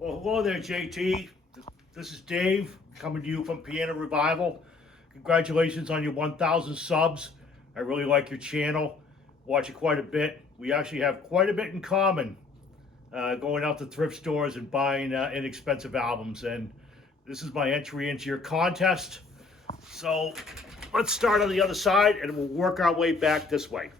Well, hello there, JT. This is Dave coming to you from Piano Revival. Congratulations on your 1,000 subs. I really like your channel. Watch it quite a bit. We actually have quite a bit in common. Going out to thrift stores and buying inexpensive albums. And this is my entry into your contest. So let's start on the other side and we'll work our way back this way.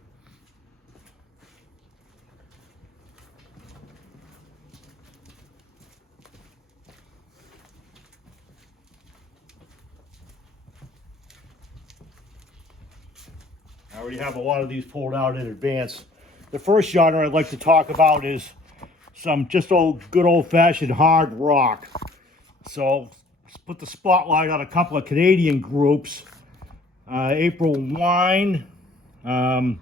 I already have a lot of these pulled out in advance. The first genre I'd like to talk about is some just good old-fashioned hard rock. So let's put the spotlight on a couple of Canadian groups. April Wine, I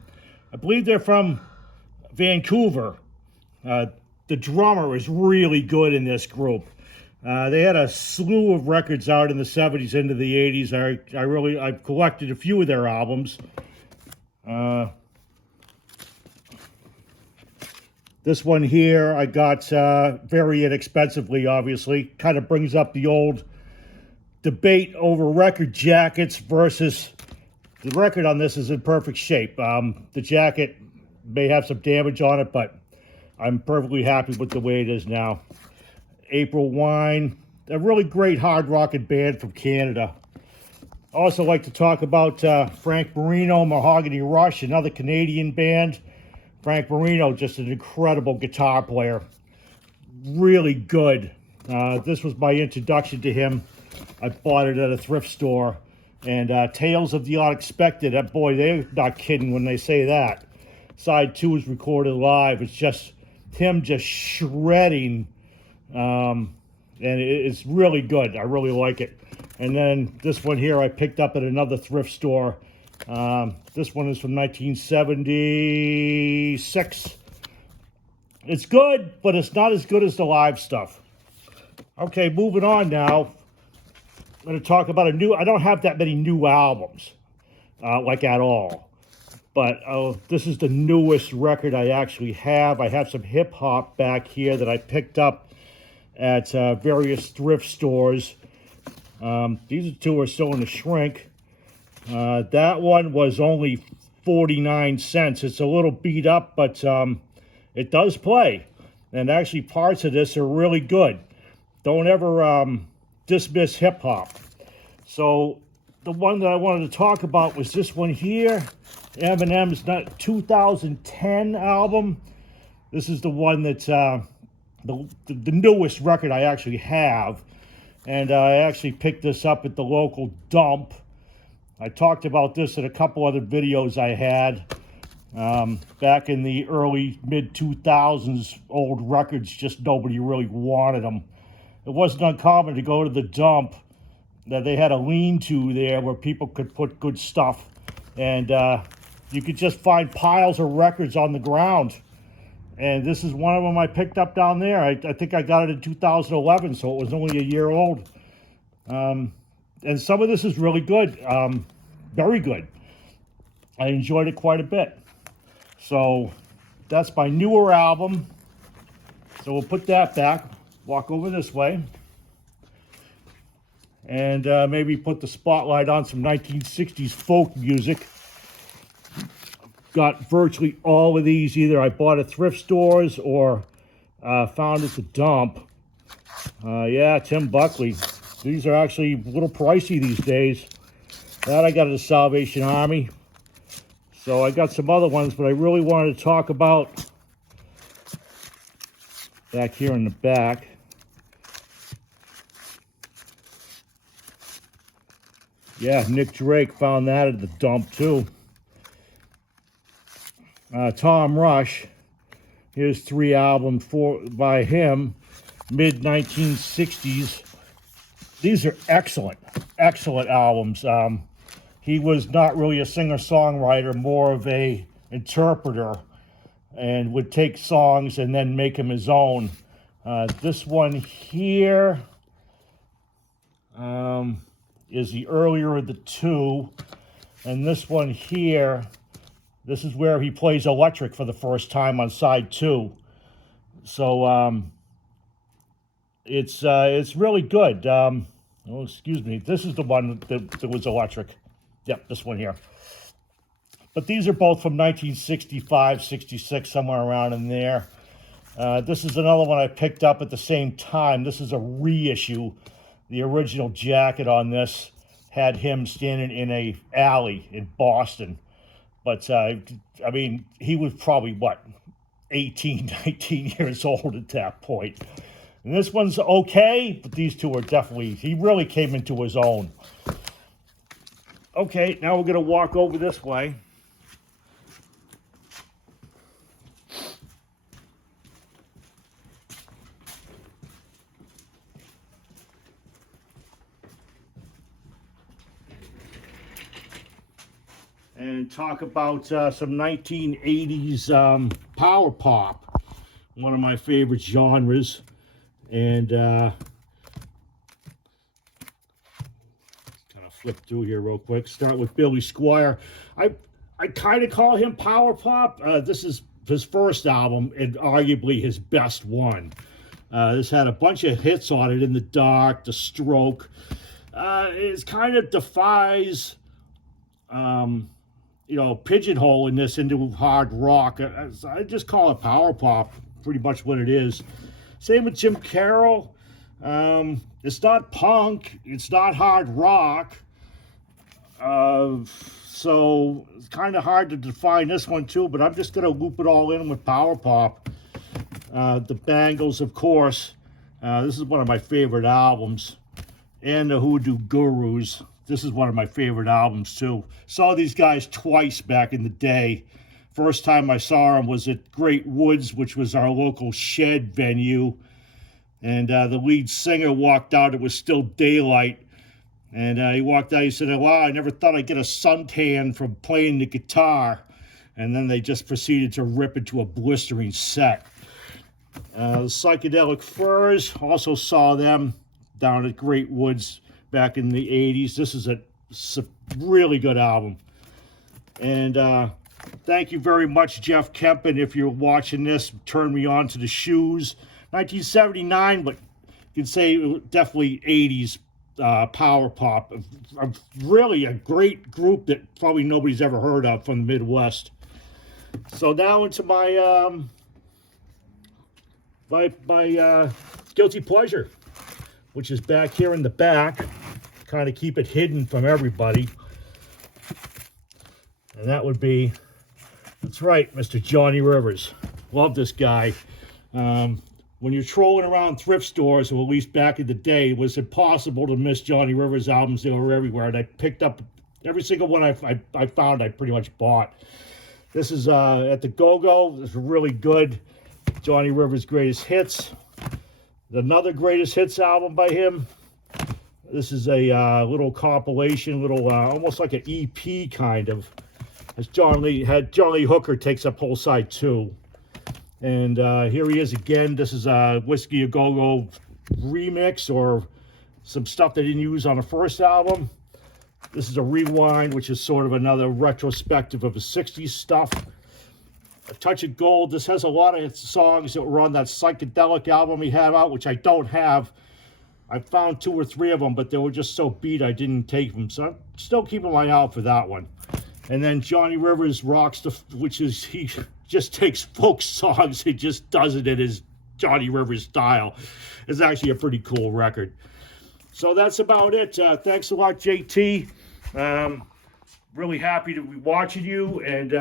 believe they're from Vancouver. The drummer is really good in this group. They had a slew of records out in the 70s into the 80s. I've collected a few of their albums. This one here I got very inexpensively, obviously. Kind of brings up the old debate over record jackets versus the record on this is in perfect shape. The jacket may have some damage on it, but I'm perfectly happy with the way it is now. April Wine, a really great hard rocking band from Canada. I also like to talk about Frank Marino, Mahogany Rush, another Canadian band. Frank Marino, just an incredible guitar player. Really good. This was my introduction to him. I bought it at a thrift store. And Tales of the Unexpected, boy, they're not kidding when they say that. Side 2 is recorded live. It's just him just shredding. And it's really good. I really like it. And then this one here I picked up at another thrift store. This one is from 1976. It's good, but it's not as good as the live stuff. Okay, moving on now. I'm going to talk about I don't have that many new albums, like at all. But this is the newest record I actually have. I have some hip-hop back here that I picked up at various thrift stores. These two are still in the shrink. That one was only 49 cents. It's a little beat up, but it does play. And actually parts of this are really good. Don't ever dismiss hip-hop. So the one that I wanted to talk about was this one here. Eminem's 2010 album. This is the one that's the newest record I actually have. And I actually picked this up at the local dump. I talked about this in a couple other videos I had. Back in the early, mid-2000s, old records, just nobody really wanted them. It wasn't uncommon to go to the dump that they had a lean-to there where people could put good stuff. And you could just find piles of records on the ground. And this is one of them I picked up down there. I think I got it in 2011, so it was only a year old. And some of this is really good. Very good. I enjoyed it quite a bit. So that's my newer album. So we'll put that back. Walk over this way. And maybe put the spotlight on some 1960s folk music. Got virtually all of these. Either I bought at thrift stores or found at the dump. Yeah, Tim Buckley. These are actually a little pricey these days. That I got at the Salvation Army. So I got some other ones, but I really wanted to talk about back here in the back. Yeah, Nick Drake, found that at the dump too. Tom Rush, here's 3 albums by him, mid-1960s. These are excellent albums. He was not really a singer-songwriter, more of a interpreter, and would take songs and then make them his own. This one here is the earlier of the two, and this one here, this is where he plays electric for the first time on side 2. So It's really good. Oh, excuse me. This is the one that was electric. Yep, this one here. But these are both from 1965, 66, somewhere around in there. This is another one I picked up at the same time. This is a reissue. The original jacket on this had him standing in a alley in Boston. But, I mean, he was probably, what, 18, 19 years old at that point. And this one's okay, but these two are definitely, he really came into his own. Okay, now we're going to walk over this way. And talk about some 1980s power pop, one of my favorite genres. And kind of flip through here real quick. Start with Billy Squier. I kind of call him power pop. This is his first album and arguably his best one. This had a bunch of hits on it, In the Dark, The Stroke. It kind of defies pigeonholing this into hard rock. I just call it power pop, pretty much what it is. Same with Jim Carroll. It's not punk. It's not hard rock. So it's kind of hard to define this one too, but I'm just going to loop it all in with power pop. The Bangles, of course. This is one of my favorite albums. And the Hoodoo Gurus. This is one of my favorite albums, too. Saw these guys twice back in the day. First time I saw them was at Great Woods, which was our local shed venue. And the lead singer walked out. It was still daylight. And he walked out. He said, wow, I never thought I'd get a suntan from playing the guitar. And then they just proceeded to rip into a blistering set. Psychedelic Furs, also saw them down at Great Woods back in the 80s. This is a really good album. And thank you very much, Jeff Kempen. If you're watching this, turn me on to the Shoes. 1979, but you can say definitely 80s power pop. Really a great group that probably nobody's ever heard of from the Midwest. So now into my guilty pleasure, which is back here in the back. Kind of keep it hidden from everybody. And that would be, that's right, Mr. Johnny Rivers. Love this guy. When you're trolling around thrift stores, or at least back in the day, it was impossible to miss Johnny Rivers albums. They were everywhere. And I picked up every single one I found, I pretty much bought. This is at the Go-Go. It's really good. Johnny Rivers' Greatest Hits. Another Greatest Hits album by him. This is a little compilation, almost like an EP kind of. As John Lee Hooker takes up whole side 2. And here he is again. This is a Whiskey A Go-Go remix, or some stuff they didn't use on the first album. This is a rewind, which is sort of another retrospective of the 60s stuff. A Touch of Gold. This has a lot of songs that were on that psychedelic album he had out, which I don't have. I found 2 or 3 of them, but they were just so beat I didn't take them. So I'm still keeping my eye out for that one. And then Johnny Rivers Rocks, which is, he just takes folk songs and just does it in his Johnny Rivers style. It's actually a pretty cool record. So that's about it. Thanks a lot, JT. Really happy to be watching you, and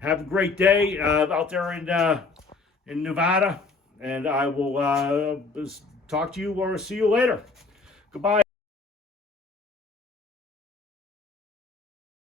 have a great day out there in Nevada. And I will talk to you or see you later. Goodbye.